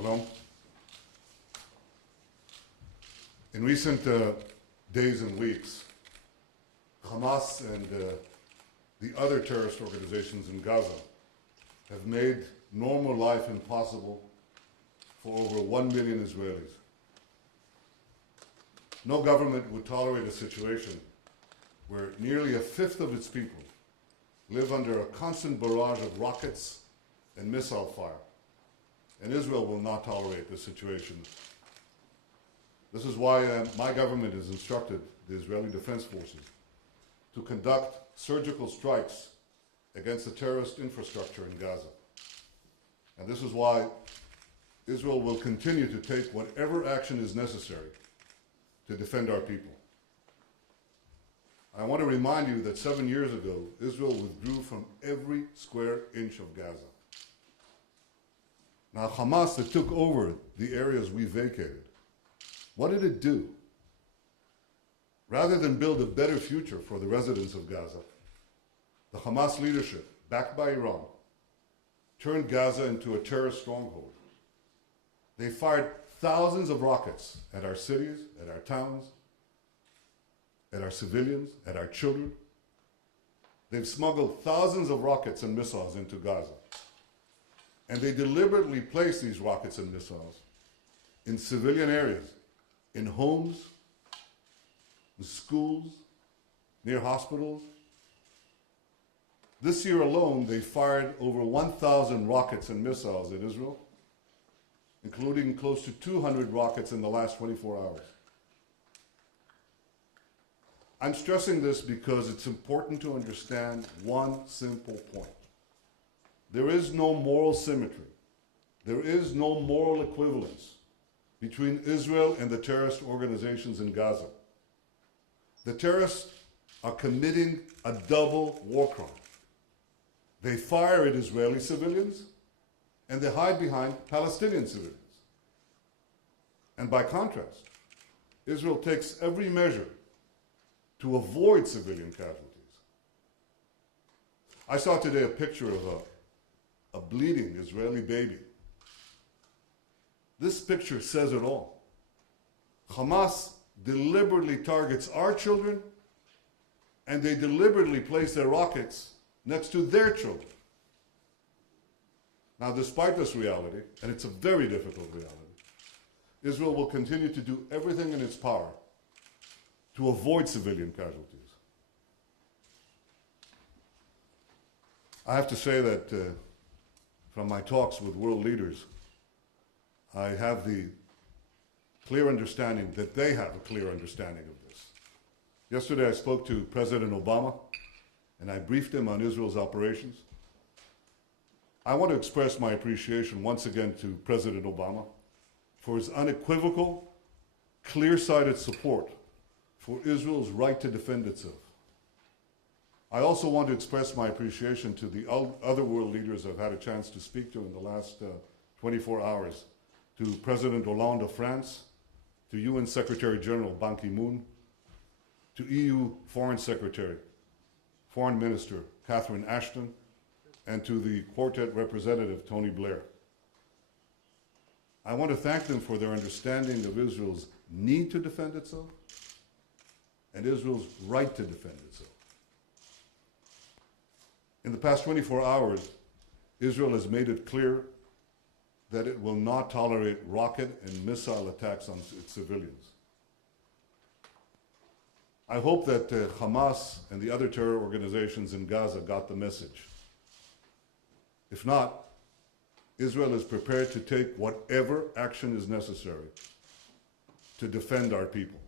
Shalom. In recent days and weeks, Hamas and the other terrorist organizations in Gaza have made normal life impossible for over 1 million Israelis. No government would tolerate a situation where nearly a fifth of its people live under a constant barrage of rockets and missile fire. And Israel will not tolerate this situation. This is why my government has instructed the Israeli Defense Forces to conduct surgical strikes against the terrorist infrastructure in Gaza. And this is why Israel will continue to take whatever action is necessary to defend our people. I want to remind you that 7 years ago, Israel withdrew from every square inch of Gaza. Now, Hamas that took over the areas we vacated, what did it do? Rather than build a better future for the residents of Gaza, the Hamas leadership, backed by Iran, turned Gaza into a terrorist stronghold. They fired thousands of rockets at our cities, at our towns, at our civilians, at our children. They've smuggled thousands of rockets and missiles into Gaza. And they deliberately placed these rockets and missiles in civilian areas, in homes, in schools, near hospitals. This year alone, they fired over 1,000 rockets and missiles at Israel, including close to 200 rockets in the last 24 hours. I'm stressing this because it's important to understand one simple point. There is no moral symmetry. There is no moral equivalence between Israel and the terrorist organizations in Gaza. The terrorists are committing a double war crime. They fire at Israeli civilians, and they hide behind Palestinian civilians. And by contrast, Israel takes every measure to avoid civilian casualties. I saw today a picture of a bleeding Israeli baby. This picture says it all. Hamas deliberately targets our children, and they deliberately place their rockets next to their children. Now, despite this reality, and it's a very difficult reality, Israel will continue to do everything in its power to avoid civilian casualties. I have to say that from my talks with world leaders, I have the clear understanding that they have a clear understanding of this. Yesterday I spoke to President Obama, and I briefed him on Israel's operations. I want to express my appreciation once again to President Obama for his unequivocal, clear-sighted support for Israel's right to defend itself. I also want to express my appreciation to the other world leaders I've had a chance to speak to in the last 24 hours, to President Hollande of France, to UN Secretary General Ban Ki-moon, to EU Foreign Secretary, Foreign Minister Catherine Ashton, and to the Quartet representative Tony Blair. I want to thank them for their understanding of Israel's need to defend itself and Israel's right to defend itself. In the past 24 hours, Israel has made it clear that it will not tolerate rocket and missile attacks on its civilians. I hope that Hamas and the other terror organizations in Gaza got the message. If not, Israel is prepared to take whatever action is necessary to defend our people.